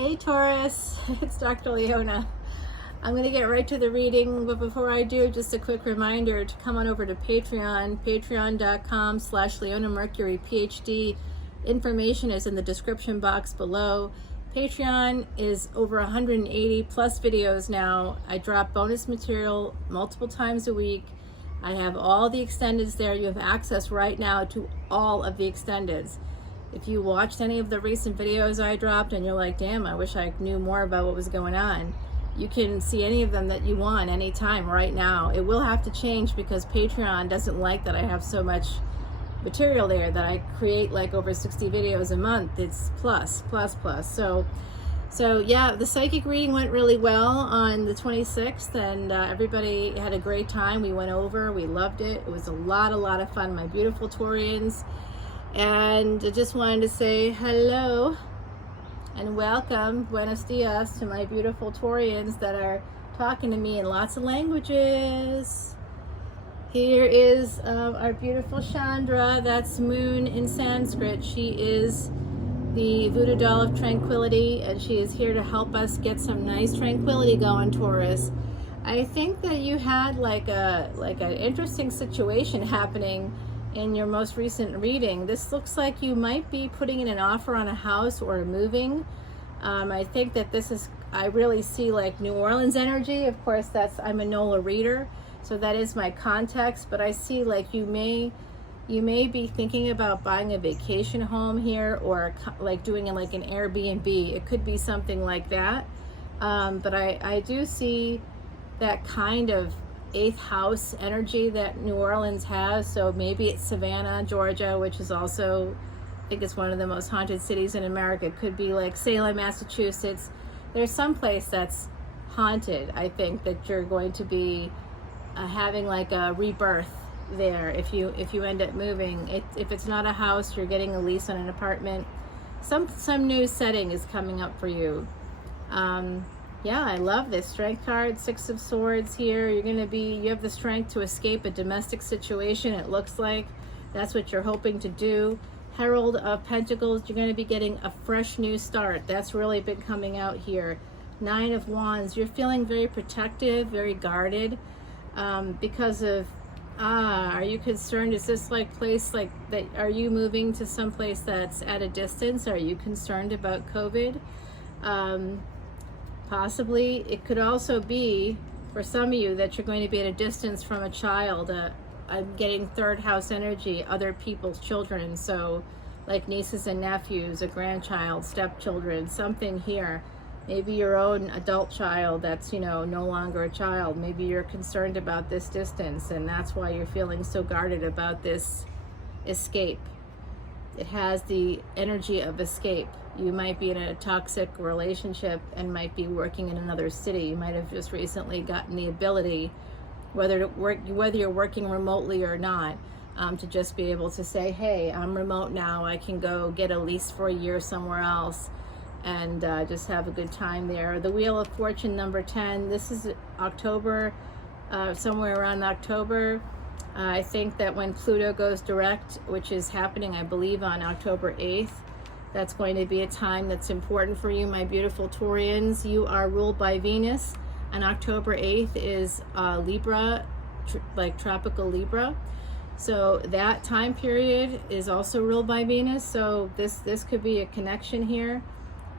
Hey Taurus, it's Dr. Leona. I'm going to get right to the reading, but before I do, just a quick reminder to come on over to Patreon, patreon.com/leonamercuryphd. Information is in the description box below. Patreon is over 180 plus videos now. I drop bonus material multiple times a week. I have all the extendeds there. You have access right now to all of the extendeds. If you watched any of the recent videos I dropped and you're like, damn, I wish I knew more about what was going on, you can see any of them that you want anytime right now. It will have to change because Patreon doesn't like that I have so much material there, that I create like over 60 videos a month. It's plus. So yeah, the psychic reading went really well on the 26th, and everybody had a great time. We went over, we loved it. It was a lot of fun, my beautiful Taurians. And I just wanted to say hello and welcome, buenos dias, to my beautiful Taurians that are talking to me in lots of languages. Here is our beautiful Chandra. That's Moon in Sanskrit. She is the voodoo doll of tranquility, and she is here to help us get some nice tranquility going, Taurus. I think that you had like an interesting situation happening in your most recent reading. This looks like you might be putting in an offer on a house or moving. I think that this is, I really see like New Orleans energy. Of course, I'm a NOLA reader, so that is my context, but I see like you may be thinking about buying a vacation home here, or like doing like an Airbnb. It could be something like that. But I do see that kind of 8th house energy that New Orleans has. So maybe it's Savannah, Georgia, which is also, I think it's one of the most haunted cities in America. It could be like Salem, Massachusetts. There's some place that's haunted. I think that you're going to be having like a rebirth there if you end up moving. If it's not a house, you're getting a lease on an apartment. Some new setting is coming up for you. Yeah, I love this strength card, 6 of Swords here. You have the strength to escape a domestic situation. It looks like that's what you're hoping to do. Herald of Pentacles, you're going to be getting a fresh new start. That's really been coming out here. 9 of Wands, you're feeling very protective, very guarded because of, are you concerned? Is this like place like that? Are you moving to some place that's at a distance? Are you concerned about COVID? Possibly. It could also be, for some of you, that you're going to be at a distance from a child. I'm getting 3rd house energy, other people's children. So like nieces and nephews, a grandchild, stepchildren, something here. Maybe your own adult child that's, no longer a child. Maybe you're concerned about this distance, and that's why you're feeling so guarded about this escape. It has the energy of escape. You might be in a toxic relationship and might be working in another city. You might have just recently gotten the ability, whether you're working remotely or not, to just be able to say, hey, I'm remote now. I can go get a lease for a year somewhere else and just have a good time there. The Wheel of Fortune, number 10. This is October, somewhere around October. I think that when Pluto goes direct, which is happening, I believe, on October 8th, that's going to be a time that's important for you, my beautiful Taurians. You are ruled by Venus, and October 8th is Libra, like tropical Libra. So that time period is also ruled by Venus. So this could be a connection here,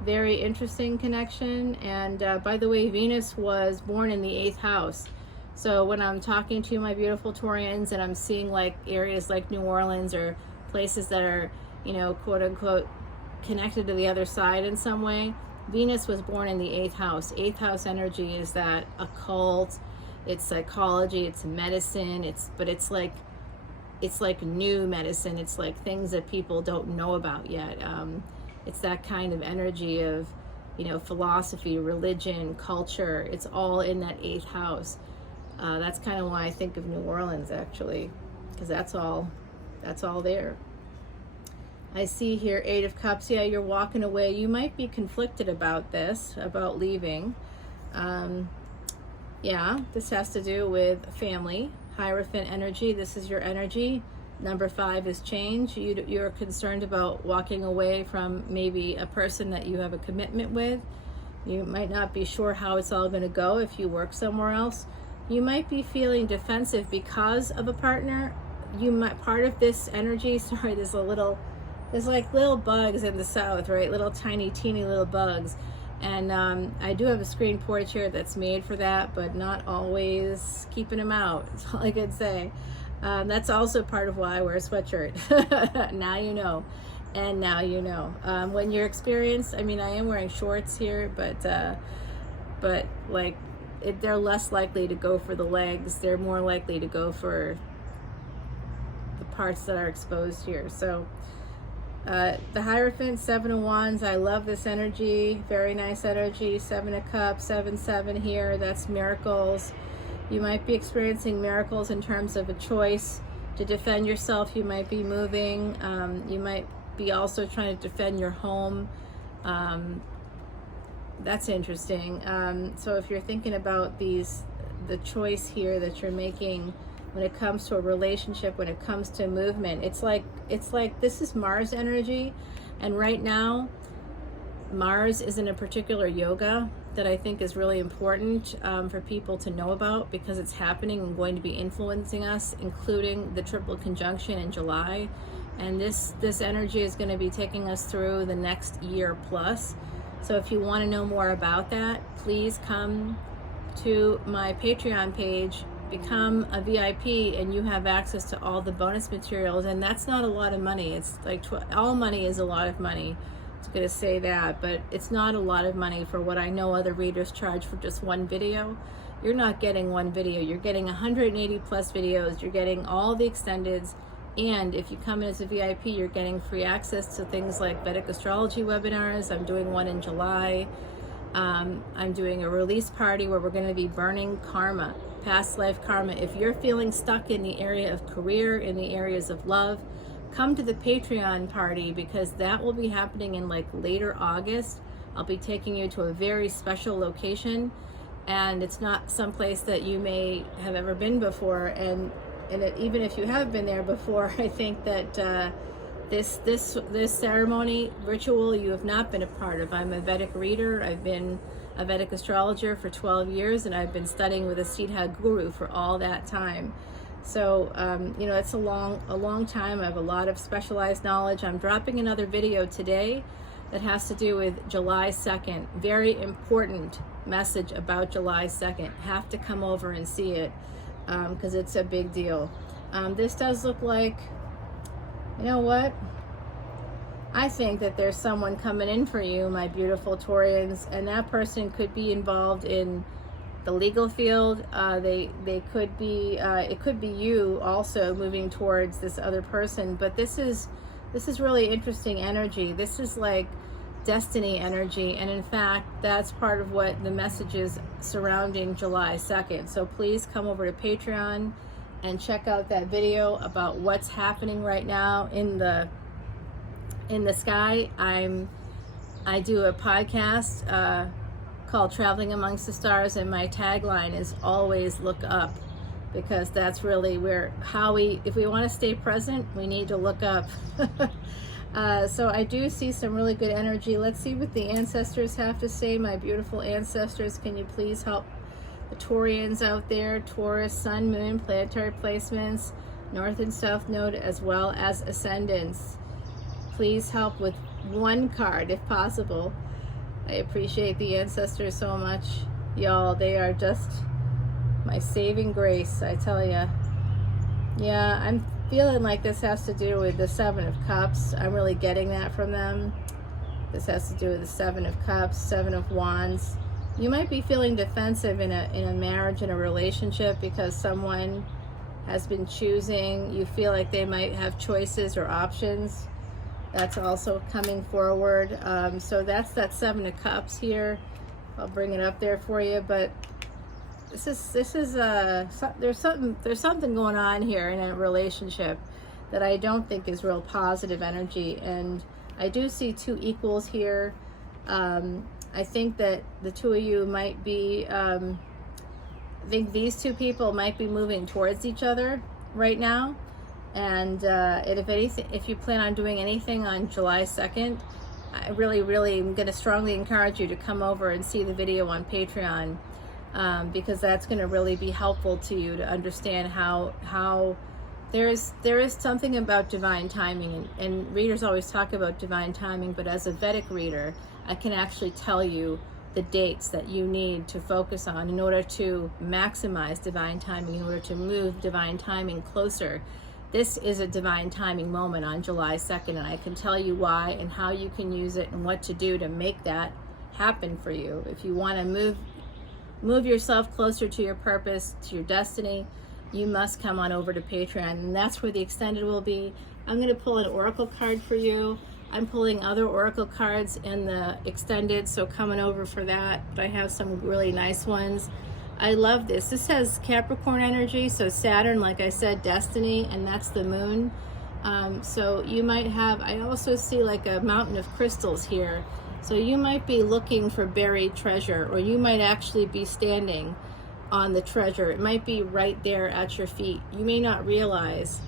very interesting connection. And by the way, Venus was born in the 8th house. So when I'm talking to you, my beautiful Taurians, and I'm seeing like areas like New Orleans or places that are, quote unquote, connected to the other side in some way, Venus was born in the 8th house. 8th house energy is that occult, it's psychology, it's medicine, it's like new medicine. It's like things that people don't know about yet. It's that kind of energy of, philosophy, religion, culture. It's all in that 8th house. That's kind of why I think of New Orleans, actually, because that's all there. I see here 8 of Cups. Yeah, you're walking away. You might be conflicted about this, about leaving. Yeah, this has to do with family. Hierophant energy. This is your energy. Number 5 is change. You're concerned about walking away from maybe a person that you have a commitment with. You might not be sure how it's all going to go if you work somewhere else. You might be feeling defensive because of a partner. You might, part of this energy, sorry, there's like little bugs in the south, right? Little tiny, teeny little bugs. And I do have a screen porch here that's made for that, but not always keeping them out. That's all I can say. That's also part of why I wear a sweatshirt. Now you know. And now you know. When you're experienced, I mean, I am wearing shorts here, but like, they're less likely to go for the legs. They're more likely to go for the parts that are exposed here. So the Hierophant, 7 of Wands, I love this energy. Very nice energy. 7 of Cups, 7-7 here. That's miracles. You might be experiencing miracles in terms of a choice to defend yourself. You might be moving. You might be also trying to defend your home. That's interesting. So if you're thinking about the choice here that you're making when it comes to a relationship, when it comes to movement, it's like this is Mars energy, and right now Mars is in a particular yoga that I think is really important for people to know about, because it's happening and going to be influencing us, including the triple conjunction in July. And this energy is going to be taking us through the next year plus. So if you want to know more about that, please come to my Patreon page, become a VIP, and you have access to all the bonus materials. And that's not a lot of money. It's like all money is a lot of money. I was going to say that, but it's not a lot of money for what I know other readers charge for just one video. You're not getting one video. You're getting 180 plus videos. You're getting all the extendeds. And if you come in as a VIP, you're getting free access to things like Vedic Astrology webinars. I'm doing one in July. I'm doing a release party where we're going to be burning karma, past life karma. If you're feeling stuck in the area of career, in the areas of love, come to the Patreon party, because that will be happening in like later August. I'll be taking you to a very special location, and it's not someplace that you may have ever been before. And even if you have been there before, I think that this ceremony, ritual, you have not been a part of. I'm a Vedic reader. I've been a Vedic astrologer for 12 years, and I've been studying with a Siddha guru for all that time. So, you know, it's a long time. I have a lot of specialized knowledge. I'm dropping another video today that has to do with July 2nd. Very important message about July 2nd. Have to come over and see it, because it's a big deal. This does look like, you know what? I think that there's someone coming in for you, my beautiful Taurians, and that person could be involved in the legal field. They could be, it could be you also moving towards this other person. But this is really interesting energy. This is like destiny energy, and in fact that's part of what the message is surrounding July 2nd. So please come over to Patreon and check out that video about what's happening right now in the sky. I do a podcast called Traveling Amongst the Stars, and my tagline is always look up, because that's really where if we want to stay present, we need to look up. So I do see some really good energy. Let's see what the ancestors have to say. My beautiful ancestors, can you please help the Taurians out there? Taurus, Sun, Moon, planetary placements, North and South Node, as well as ascendants. Please help with one card if possible. I appreciate the ancestors so much, y'all. They are just my saving grace, I tell ya. Yeah, I'm feeling like this has to do with the 7 of Cups. I'm really getting that from them. This has to do with the 7 of Cups, 7 of Wands. You might be feeling defensive in a marriage, in a relationship, because someone has been choosing. You feel like they might have choices or options. That's also coming forward. So that's that 7 of Cups here. I'll bring it up there for you. But this is there's something going on here in a relationship that I don't think is real positive energy. And I do see 2 equals here. I think that the 2 of you might be, I think these 2 people might be moving towards each other right now. And if you plan on doing anything on July 2nd, I really am going to strongly encourage you to come over and see the video on Patreon, because that's going to really be helpful to you to understand how there is something about divine timing, and readers always talk about divine timing, but as a Vedic reader, I can actually tell you the dates that you need to focus on in order to maximize divine timing, in order to move divine timing closer. This is a divine timing moment on July 2nd, and I can tell you why and how you can use it and what to do to make that happen for you. If you want to move yourself closer to your purpose, to your destiny, you must come on over to Patreon, and that's where the extended will be. I'm going to pull an oracle card for you. I'm pulling other oracle cards in the extended, so coming over for that. But I have some really nice ones. I love this. This has Capricorn energy, so Saturn, like I said, destiny, and that's the moon. So you might have, I also see like a mountain of crystals here. So you might be looking for buried treasure, or you might actually be standing on the treasure. It might be right there at your feet. You may not realize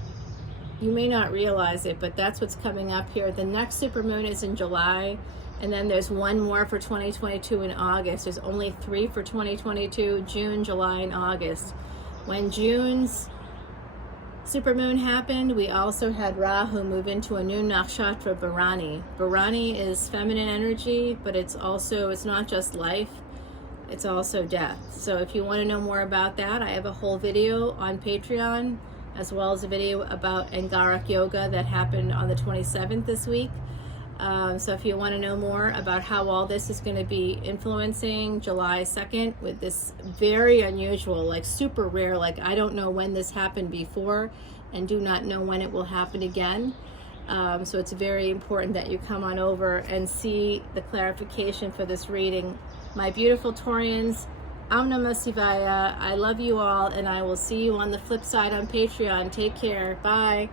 it, but that's what's coming up here. The next supermoon is in July, and then there's one more for 2022 in August. There's only 3 for 2022, June, July, and August. When June's supermoon happened, we also had Rahu move into a new nakshatra, Bharani. Bharani is feminine energy, but it's not just life, it's also death. So if you want to know more about that, I have a whole video on Patreon, as well as a video about Angarak Yoga that happened on the 27th this week. So if you want to know more about how all this is going to be influencing July 2nd with this very unusual, like super rare, like I don't know when this happened before and do not know when it will happen again. So it's very important that you come on over and see the clarification for this reading. My beautiful Taurians, Om Namah Shivaya. I love you all, and I will see you on the flip side on Patreon. Take care. Bye.